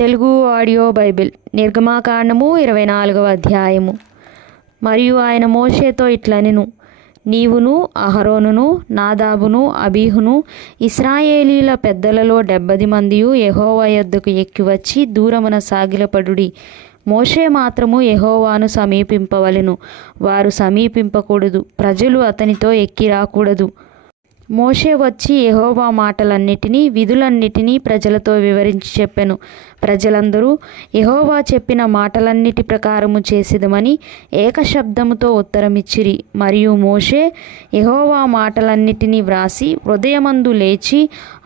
Telugu audio Bible నిర్గమాకాండము 24వ అధ్యాయము. మరియు ఆయన మోషేతో ఇట్లనెను, నీవును అహరోనును నాదాబును అబీహును ఇశ్రాయేలీల పెద్దలలో 70 మందియు యెహోవా యొద్దకు ఎక్కి వచ్చి దూరమున సాగిలపడుడి. మోషే మాత్రము యెహోవాను సమీపింపవలెను, వారు సమీపింపకూడదు. ప్రజలు అతనితో ఎక్కి రాకూడదు. మోషే వచ్చి యెహోవా మాటలన్నిటినీ విధులన్నిటినీ ప్రజలతో వివరించి చెప్పెను. ప్రజలందరూ యెహోవా చెప్పిన మాటలన్నిటి ప్రకారము చేసేదమని ఏకశబ్దముతో ఉత్తరమిచ్చిరి. మరియు మోషే యెహోవా మాటలన్నిటినీ వ్రాసి హృదయమందు లేచి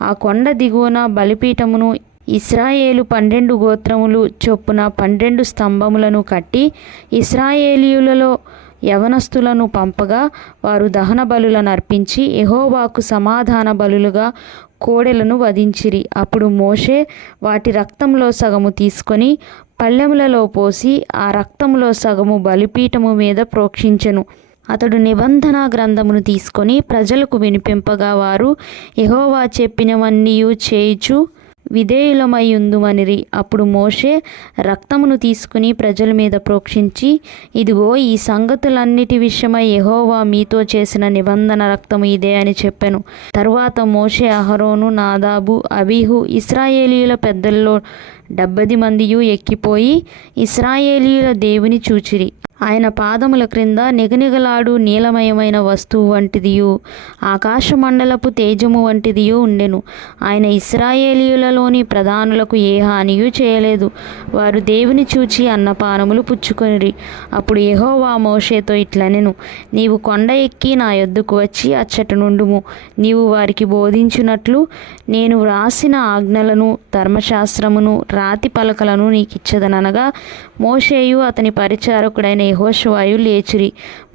ఆ కొండ దిగువన బలిపీఠమును ఇశ్రాయేలు 12 గోత్రములు చొప్పున 12 స్తంభములను కట్టి ఇశ్రాయేలీయులలో యవనస్తులను పంపగా వారు దహన బలులను అర్పించి యెహోవాకు సమాధాన బలులుగా కోడెలను వధించిరి. అప్పుడు మోషే వాటి రక్తంలో సగము తీసుకొని పళ్ళెములలో పోసి ఆ రక్తంలో సగము బలిపీఠము మీద ప్రోక్షించెను. అతడు నిబంధన గ్రంథమును తీసుకొని ప్రజలకు వినిపింపగా వారు యెహోవా చెప్పినవన్నీయు చేయుచు విధేయులమైయుందుమనిరి. అప్పుడు మోషే రక్తమును తీసుకుని ప్రజల మీద ప్రోక్షించి, ఇదిగో ఈ సంగతులన్నిటి విషయమై యెహోవా మీతో చేసిన నిబంధన రక్తము ఇదే అని చెప్పెను. తరువాత మోషే అహరోను నాదాబు అబీహు ఇశ్రాయేలీయుల పెద్దల్లో 70 మందియు ఎక్కిపోయి ఇశ్రాయేలీయుల దేవుని చూచిరి. ఆయన పాదముల క్రింద నిగనిగలాడు నీలమయమైన వస్తువు వంటిదియు ఆకాశమండలపు తేజము వంటిదియు ఉండెను. ఆయన ఇశ్రాయేలీయులలోని ప్రధానులకు ఏ హానియు చేయలేదు. వారు దేవుని చూచి అన్నపానములు పుచ్చుకొనిరి. అప్పుడు యెహోవా మోషేతో ఇట్లనెను, నీవు కొండ ఎక్కి నా యొద్దకు వచ్చి అచ్చట నుండుము. నీవు వారికి బోధించున్నట్లు నేను వ్రాసిన ఆజ్ఞలను ధర్మశాస్త్రమును రాతి పలకలను నీకిచ్చదనగా మోషేయు అతని పరిచారకుడైన యెహోషువయు లేచిరి.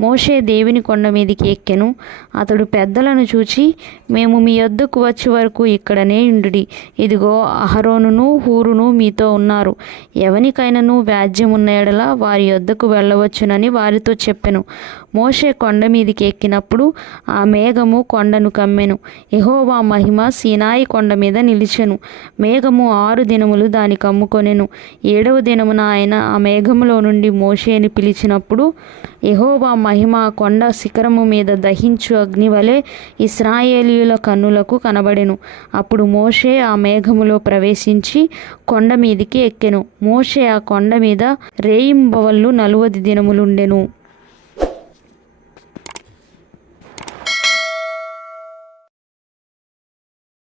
మోషే దేవుని కొండ మీదికి ఎక్కెను. అతడు పెద్దలను చూచి, మేము మీ యొద్దకు వచ్చే వరకు ఇక్కడనే ఉండుడి. ఇదిగో అహరోనును హూరును మీతో ఉన్నారు. ఎవనికైనాను వ్యాజ్యమున్న ఎడల వారి యొద్దకు వెళ్ళవచ్చునని వారితో చెప్పెను. మోషే కొండ మీదికి ఎక్కినప్పుడు ఆ మేఘము కొండను కమ్మెను. యెహోవా మహిమ సీనాయి కొండ మీద నిలిచెను. మేఘము 6 దినములు దాని కమ్ముకొనెను. 7వ దినమున ఆయన ఆ మేఘములో నుండి మోషేని పిలిచినప్పుడు యెహోవా మహిమ కొండ శిఖరము మీద దహించు అగ్ని వలె ఇశ్రాయేలీయుల కన్నులకు కనబడెను. అప్పుడు మోషే ఆ మేఘములో ప్రవేశించి కొండ మీదికి ఎక్కెను. మోషే ఆ కొండ మీద రేయింబవళ్ళు 40 దినములుండెను.